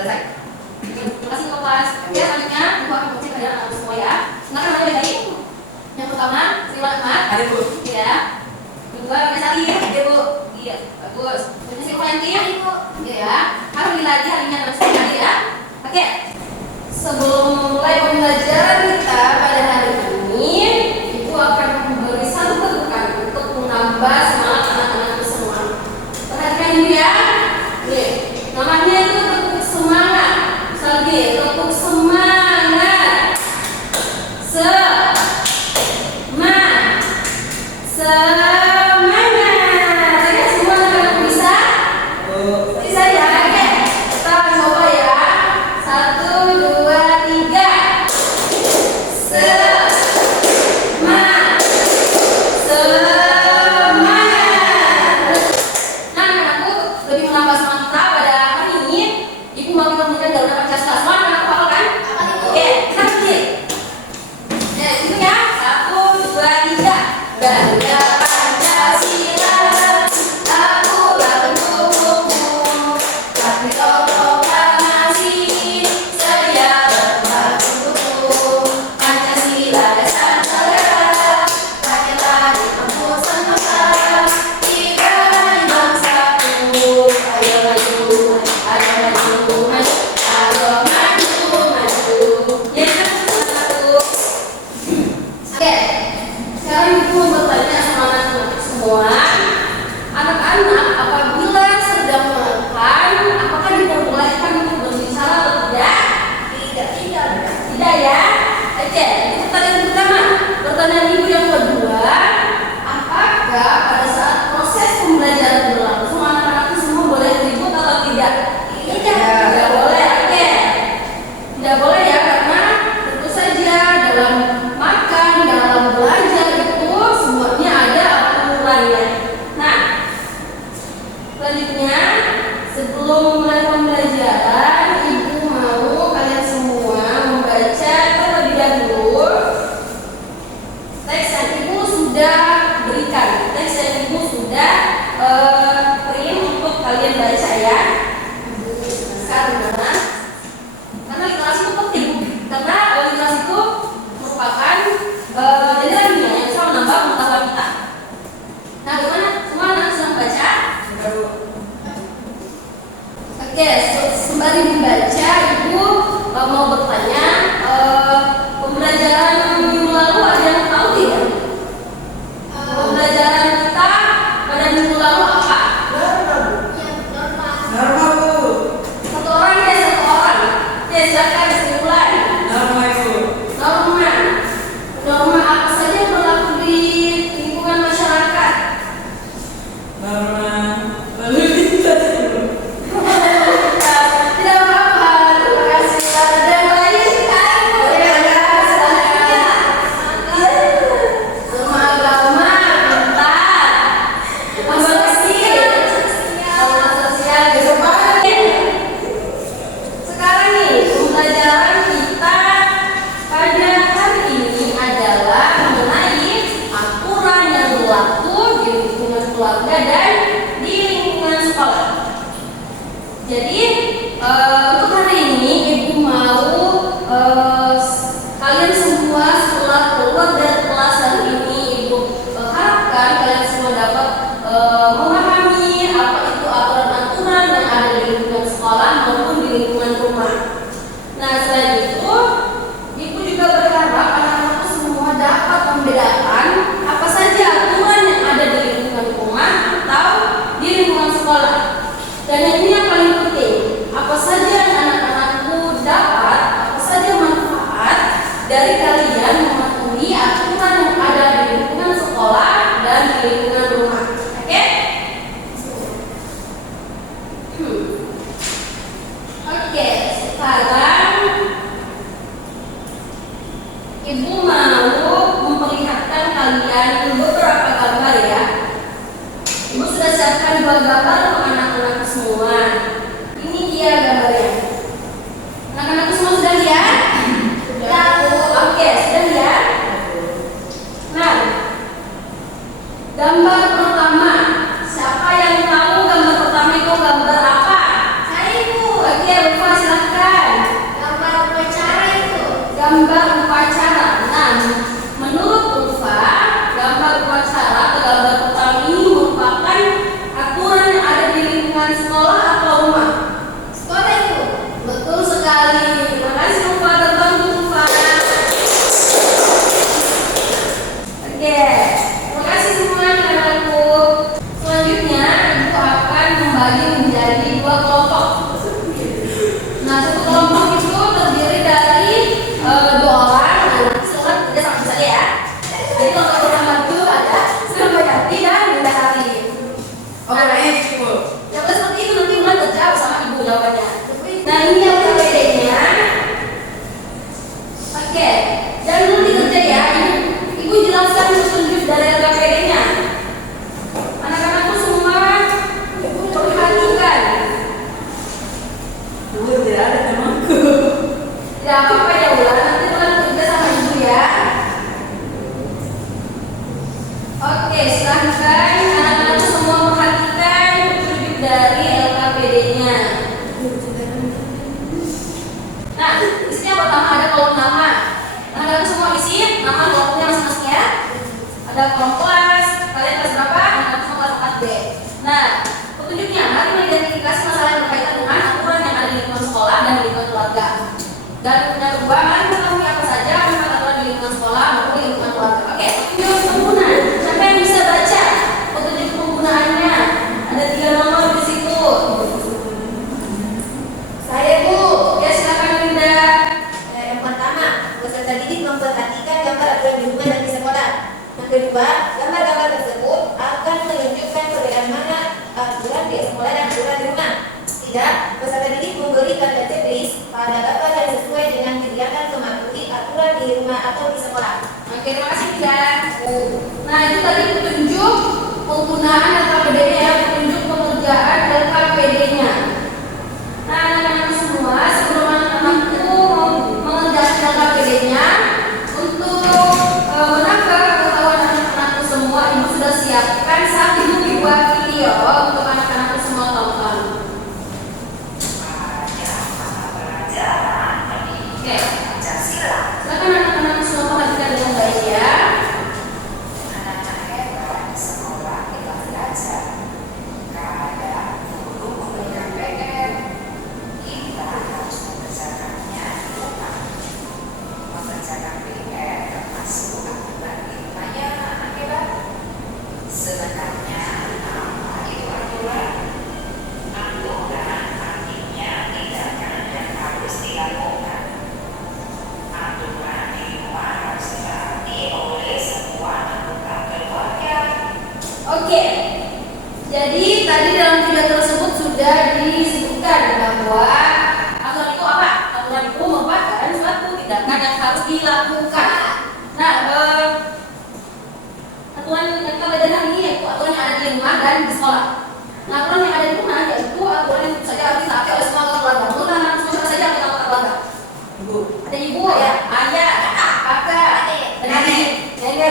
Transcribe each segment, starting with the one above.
Selesai. Terima kasih kelas. Oke, selanjutnya Ibu akan mengecek kalian anak semua ya. Silakan mulai dari yang pertama, Sri Ahmad. Ada Bu. Iya. Kedua, Mas Ali. Iya Bu. Iya, bagus. Kemudian Sri Valentin. Iya. Alhamdulillah lagi harinya terus sekali ya. Oke. Sebelum memulai pembelajaran kita pada hari ini, Ibu akan memberi satu tegukan untuk menambah semangat anak-anakku semua. Perhatikan Ibu ya. Nih, namanya itu tepuk semangat. Lagi, tepuk semangat. Semangat. Oke, semua anak-anak bisa? Bisa ya? Oke. Kita coba ya. 1, 2, 3. Semangat. Semangat. Nah, anak-anakku lebih menambah semangat kita pada hari ini. Ibu mau kita memberikan Garuda Pancasila. Semua anak-anak hafal kan? Oke, kita berdiri. Ya, itu ya. 1, 2, 3. Garuda Pancasila, aku akan mendukungmu. Tapi tokoh masih sedia berpatuh. Pancasila dasar negara, rakyatlah dipangku semesta. Kita bangsaku, ayo maju, ayo maju, maju, ayo maju, maju. Ya, satu. Oke, sekarang Ibu bertanya sama anak-anak semua. Anak-anak apabila sedang makan, apakah diperbolehkan untuk berbicara atau tidak? Tidak ya. Oke, itu pertanyaan pertama. Pertanyaan Ibu yang kedua, apakah pada saat proses pembelajaran berlangsung anak-anak itu semua boleh ribut atau tidak? Tidak boleh. Oke. Tidak boleh ya, karena tentu saja dalam makan, dalam belajar itu semuanya ada aturannya. Nah, selanjutnya sebelum mulai pembelajaran, Ibu mau kalian semua membaca terlebih dahulu teks yang Ibu sudah berikan, teks yang Ibu sudah print untuk kalian baca ya. Karena literasi itu penting, karena literasi itu merupakan jendela dunia yang bisa menambah pengetahuan kita. Nah, gimana? Semua anak sudah membaca? Oke, sembari membaca, Ibu mau bertanya, pembelajaran minggu lalu ada yang tahu tidak? Pembelajaran kita pada minggu lalu apa? Norma Bu. Satu orang ya, satu orang. Ya, silakan kesimpulan. Norma Ibu. Norma. Norma apa saja yang berlaku di lingkungan masyarakat? Norma lalu lintas Bu. Tidak apa-apa. Terima kasih. Ada yang lain? Selanjutnya. Norma agama, pintar. Norma sosial. Norma sosial. Sekarang nih, pembelajaran kita pada hari ini adalah mengenai aturan yang berlaku di lingkungan keluarga dan di lingkungan sekolah. Jadi untuk hari ini Ibu mau kalian semua setelah keluar dari kelas hari ini, Ibu harapkan kalian semua dapat memahami apa itu aturan-aturan yang ada di lingkungan sekolah maupun di lingkungan rumah. Nah, selain itu, Ibu juga berharap anak-anak semua dapat membedakan apa saja aturan yang ada di lingkungan rumah atau di lingkungan sekolah. Dan yang ini yang paling penting, apa saja yang LKPD-nya. Nah, isinya pertama ada kolom nama. Nah, kalian semua isi nama kolomnya masing-masing ya. Ada kolom kelas, kalian kelas berapa? Anak semua kelas 4B. Nah, petunjuknya, mari mengidentifikasi masalah yang berkaitan dengan aturan yang ada di lingkungan sekolah dan di lingkungan keluarga. Dan yang kedua, mari mengetahui apa saja aturan di lingkungan sekolah maupun di lingkungan keluarga. Oke, petunjuk pengguna. Siapa yang bisa baca petunjuk penggunaannya? Ada 3 nomor di situ. Saya Bu. Ya, silakan Linda. Yang pertama, peserta didik memperhatikan gambar aturan di rumah dan di sekolah. Yang kedua, gambar-gambar tersebut akan menunjukkan perbedaan mana aturan di sekolah dan aturan di rumah. Tidak, peserta didik memberi tanda checklist pada gambar yang sesuai dengan kegiatan mematuhi aturan di rumah atau di sekolah. Oke, terima kasih Linda. Nah, itu tadi petunjuk penggunaan LKPD-nya ya, petunjuk pengerjaan LKPD-nya. Nah, anak-anak semua, sebelum anak-anak itu mengerjakan LKPD-nya, untuk menambah pengetahuan anak-anak semua, ibu sudah siapkan 1 dibuat video untuk anak-anak semua tonton. Oke, silakan anak-anak semua perhatikan dengan baik ya. Sebenarnya apa itu aturan? Aturan artinya tindakan yang harus dilakukan. Aturan di rumah harus ditaati oleh semua anggota keluarga. Oke, jadi tadi dalam video tersebut sudah disebutkan bahwa aturan itu apa? Aturan itu merupakan suatu tindakan yang harus dilakukan. Nah, aturan yang kita belajar hari ini yaitu aturan yang ada di rumah dan di sekolah. Nah, aturan yang ada di rumah yaitu aturan yang saja harus ditaati oleh semua anggota keluarga. Menurut anak semua siapa saja anggota keluarga? Ibu. Ada ibu ya, ayah, kakak, dan adik. Nenek,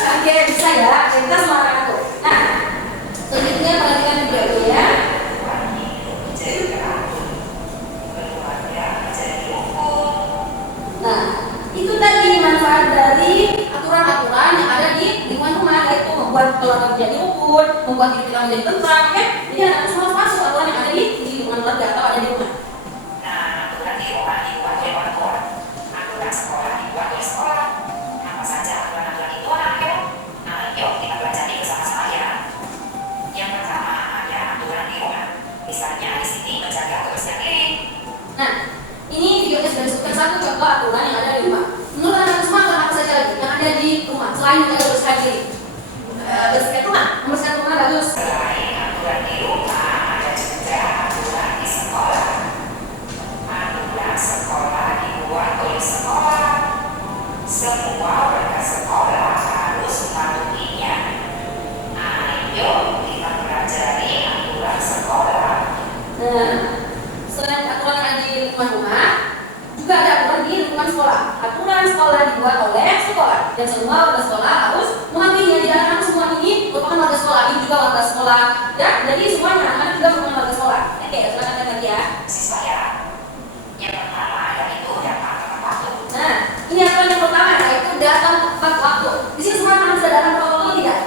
oke, bisa ya. Kita semua anak aku. Nah, selanjutnya perhatikan video ini ya. Nah, itu tadi manfaat dari aturan-aturan yang ada di lingkungan rumah, yaitu membuat keluarga menjadi rukun, membuat diri kita menjadi tentram, ya. Jadi anak semua masuk aturan yang ada di lingkungan keluarga atau ada di rumah. Nah, aturan di rumah dibuat oleh orang tua. Aturan sekolah dibuat oleh sekolah. Apa saja aturan-aturan itu anak-anak? Nah, yuk kita pelajari bersama-sama ya. Yang pertama ada aturan di rumah. Misalnya di sini menjaga kebersihan diri. Nah, ini videonya sudah disebutkan satu contoh aturan yang ada di rumah. Menurut anak semua aturan apa saja lagi yang ada di rumah selain menjaga kebersihan diri? Bersihkan rumah, membersihkan rumah bagus. Selain aturan di rumah, ada juga aturan di sekolah. Aturan sekolah dibuat oleh sekolah. Semua warga sekolah harus mematuhinya. Ayo kita pelajari aturan sekolah. Nah, selain aturan yang ada di lingkungan rumah, juga ada aturan di lingkungan sekolah. Aturan sekolah dibuat oleh sekolah dan semua warga sekolah harus mematuhinya. Di anak semua ini merupakan warga sekolah, ini juga warga sekolah, ya. Jadi semuanya anak juga merupakan warga sekolah. Oke, silakan lagi ya. Siswa ya. Yang pertama yaitu datang tepat waktu. Nah, ini aturan yang pertama yaitu datang tepat waktu. Di sini semua anak sudah datang tepat waktu tidak?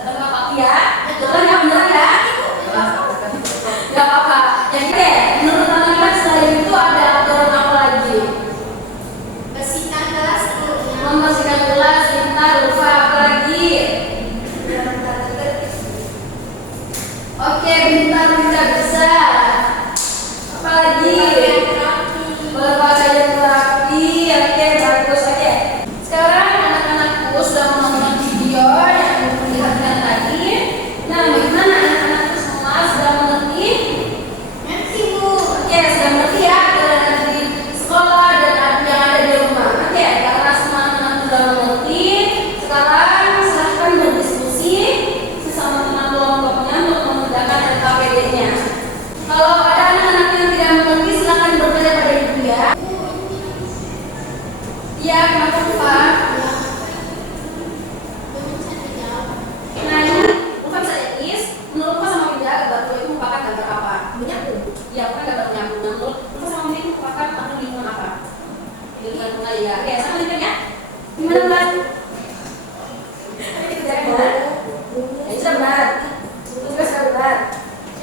Datang tepat waktu ya. Betul ya, benar ya. Gak apa-apa. Jadi deh, menurut anak-anak selain itu ada aturan apa lagi? Bersihkan kelas dulu. Membersihkan gelas, pintar, lupa apa lagi? Oke, pintar bisa. Apa lagi? Berpakaian yang rapi. Oke, bagus. Oke. Sekarang anak-anakku sudah menonton video yang diperlihatkan tadi. Nah, bagaimana anak-anakku semua sudah mengerti? Nanti Bu. Oke, sudah mengerti ya aturan yang ada di sekolah dan yang ada di rumah. Oke, karena semua anak-anak sudah mengerti, sekarang silahkan berdiskusi sesama teman kelompoknya untuk mengerjakan LKPD-nya. Kalau ada anak-anak yang tidak mengerti, silahkan bertanya pada ibu ya. Iya, kenapa Pak? Nah, ini Lupa bisa tulis. Menurut Lupa sama Winda, gambar itu merupakan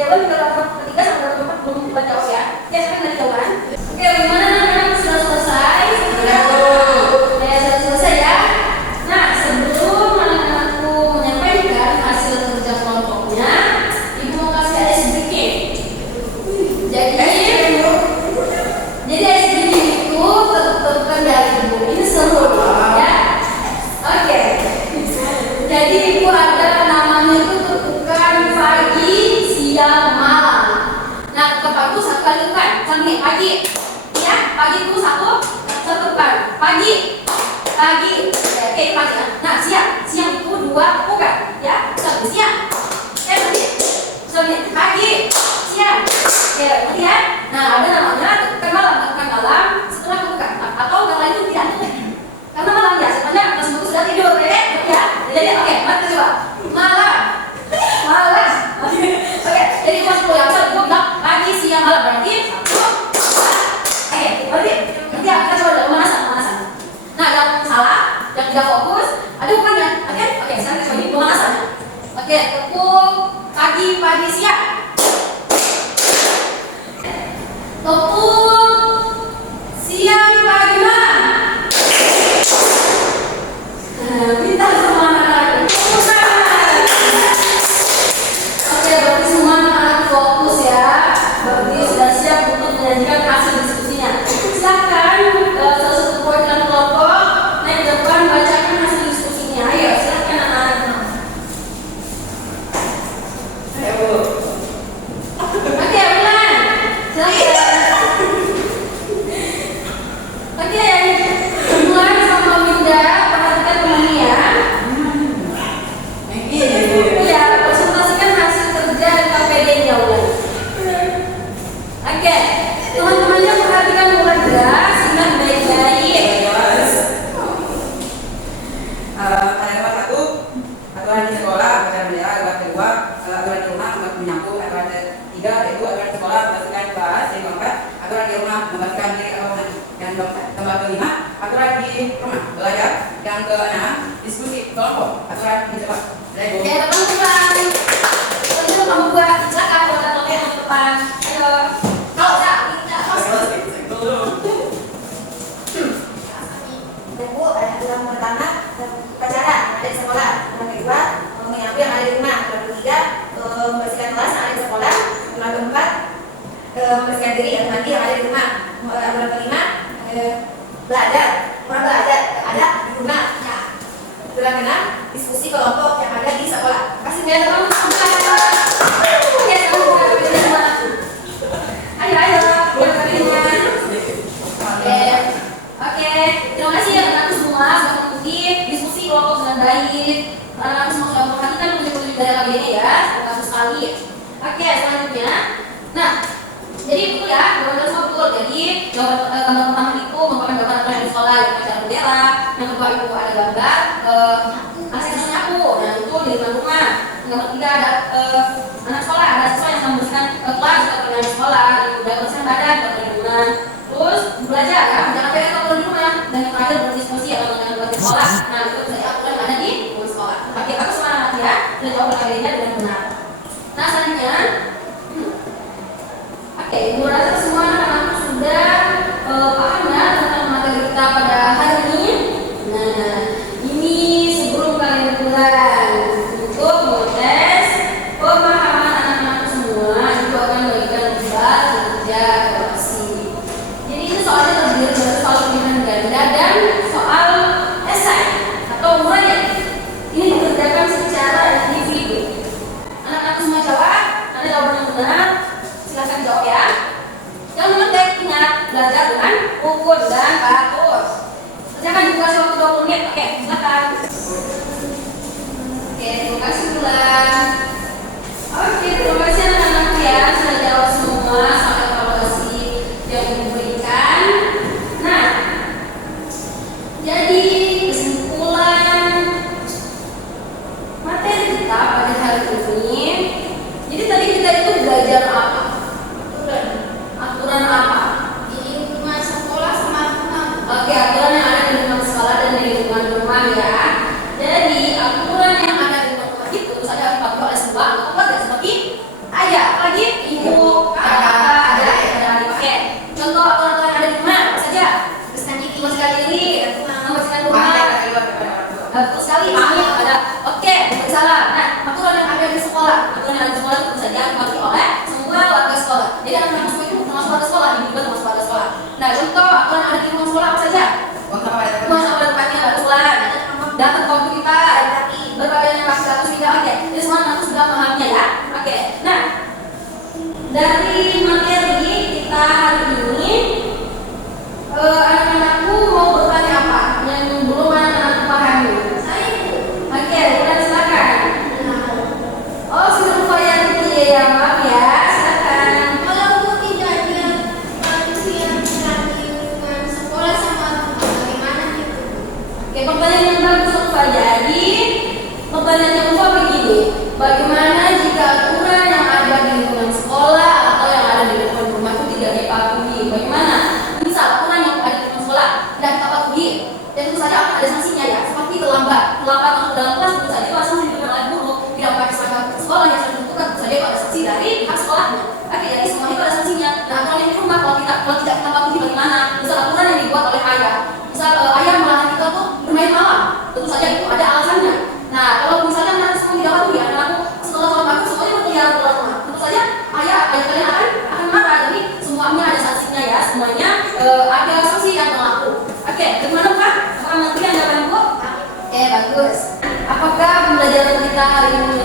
ulang tinggal nomor ketiga sama nomor 4 belum baca ya. Oke, sekarang dari jauhan. Oke, bagaimana anak-anak sudah selesai? Sudah, Bu. Ya, sudah selesai ya. Nah, sebelum anak-anakku menyampaikan hasil kerja kelompoknya, Ibu mau kasih ice breaking. Jadi ice breaking itu tentukan dari Ibu. Ini seru ya. Oke. Jadi Ibu ada namanya itu tentukan pagi, siang, malam. Nah, keempat itu satu kali tentukan. Sampai pagi. Ya, pagi itu satu tentukan. Pagi. Ya, oke, pagi kan. Nah, siang itu dua bukan ya. Sampai siang. Sampai pagi, siang. Oke, berarti ya. Nah, ada namanya tentukan malam setelah tentukan. Atau yang lain itu tidak tentukan. Karena malam ya, sebenarnya kita semua sudah tidur, ya. Jadi oke, mari kita coba. Malam. Oke, jadi pas yang saya bilang pagi, siang, malam berarti. Oke, berarti kita coba dulu pemanasan. Nah, yang salah, yang tidak fokus, ada bukannya. Oke, sekarang kita coba pemanasan. Oke, tepuk pagi, siang. Tepuk siang, pagi, malam. Pintar semua anak-anak. Oke, berarti semua anak-anak fokus ya. Berarti sudah siap untuk menyajikan hasil diskusinya. Silakan salah satu perwakilan kelompok naik ke depan bacakan hasil diskusinya. Ayo, silakan anak-anak. Ayo, Bu. Oke, ulang. Silakan. Oke, mulai sama Winda. Perhatikan temannya ya. Ini ya, Bu. Ya, presentasikan hasil kerja KPD-nya ulang. Oke, teman-temannya perhatikan mulai ya, simak baik-baik. Jelas. Pada nomor 1, aturan di sekolah, aturan bendera, aturan kedua, aturan di rumah, menyambut, aturan ketiga, yaitu aturan di sekolah, membersihkan kelas, yang keempat, aturan di rumah, membersihkan diri atau yang keempat kelima, aturan di rumah, belajar, yang keenam, diskusi kelompok, aturan di sekolah. Oke, teman-teman. Itu kamu buat silakan buat atletnya yang depan. Ayo. Kalau tidak, Dan Bu, ada aturan pertama upacara ada di sekolah. Aturan kedua menyapu yang ada di rumah. Aturan ketiga membersihkan kelas yang ada di sekolah. Aturan keempat membersihkan diri yang mandi yang ada di rumah. Aturan kelima belajar ada di rumah. Nah, aturan keenam diskusi kelompok yang ada di sekolah. Kasih ya teman-teman. Oke, teman-teman. Ayo, buat kalinya. Oke, terima kasih ya anak-anak semua sudah mengikuti diskusi kelompok dengan baik. Anak-anak semua sudah memperhatikan petunjuk dari KBD ya, bagus sekali. Oke, selanjutnya. Nah, jadi betul ya, gambar semua betul. Jadi gambar pertama itu merupakan gambar aturan di sekolah, yang acara bendera. Yang kedua itu ada gambar asisten nyapu, dan itu di depan rumah. Yang ketiga ada anak sekolah, ada siswa yang membersihkan kelas atau di sekolah, dan membersihkan badan atau di rumah. Terus belajar ya, jangan pakai kalau di rumah. Dan yang terakhir berdiskusi atau dengan di sekolah. Nah, itu saya aturan yang ada di sekolah. Oke, aku semangat ya, dan jawab pertanyaannya dengan benar. Nah, selanjutnya, oke, Ibu rasa semua anak-anak sudah paham ya tentang materi kita pada hari ini. Nah, ini sebelum kalian pulang untuk mengetes pemahaman yang ada di sekolah itu bisa diamati oleh semua warga sekolah. Jadi anak-anak semua itu termasuk warga sekolah, ini juga termasuk warga sekolah. Nah, contoh aturan yang ada di lingkungan sekolah apa saja? Buang sampah pada Buang tempatnya. sampah pada tempatnya, batulan, dapat waktu kita, berpakaian yang pasti harus tidak. Oke, jadi semua anak sudah memahaminya ya. Oke, nah dari materi kita hari ini, anak-anakku mau bertanya apa? Yang belum anak-anakku pahami. Oke, kita silakan. Oh, sudah lupa ya, maaf ya. Silakan. Kalau untuk tidak ada manusia di lingkungan sekolah sama bagaimana gitu? Oke, pertanyaan yang bagus Pak. Jadi, pertanyaan yang kedua begini, bagaimana jika aturan yang ada di lingkungan sekolah atau yang ada di lingkungan rumah itu tidak dipatuhi? Bagaimana? Misal aturan yang ada di lingkungan sekolah tidak kita patuhi, dan tentu saja akan ada sanksinya ya, seperti terlambat masuk dalam kelas, tentu saja itu ada sanksi diberikan oleh guru, tidak pakai seragam sekolah yang sudah ditentukan, tentu saja itu ada sanksi dari pihak sekolahnya. Oke, jadi semuanya itu ada sanksinya. Nah, aturan yang di rumah kalau tidak kita patuhi bagaimana? Misal aturan yang dibuat oleh ayah, misal ayah melarang kita tuh bermain malam, tentu saja itu ada alasannya. Nah, kalau misalnya anak semua tidak patuhi, anak-anakku setelah sholat maghrib semuanya berkeliaran keluar rumah, tentu saja ayah kalian akan marah. Jadi semuanya ada sanksinya ya, semuanya ada sanksi yang berlaku. Oke, bagaimana Pak? Apakah menteri yang jawab Bu? Bagus. Apakah pembelajaran kita hari ini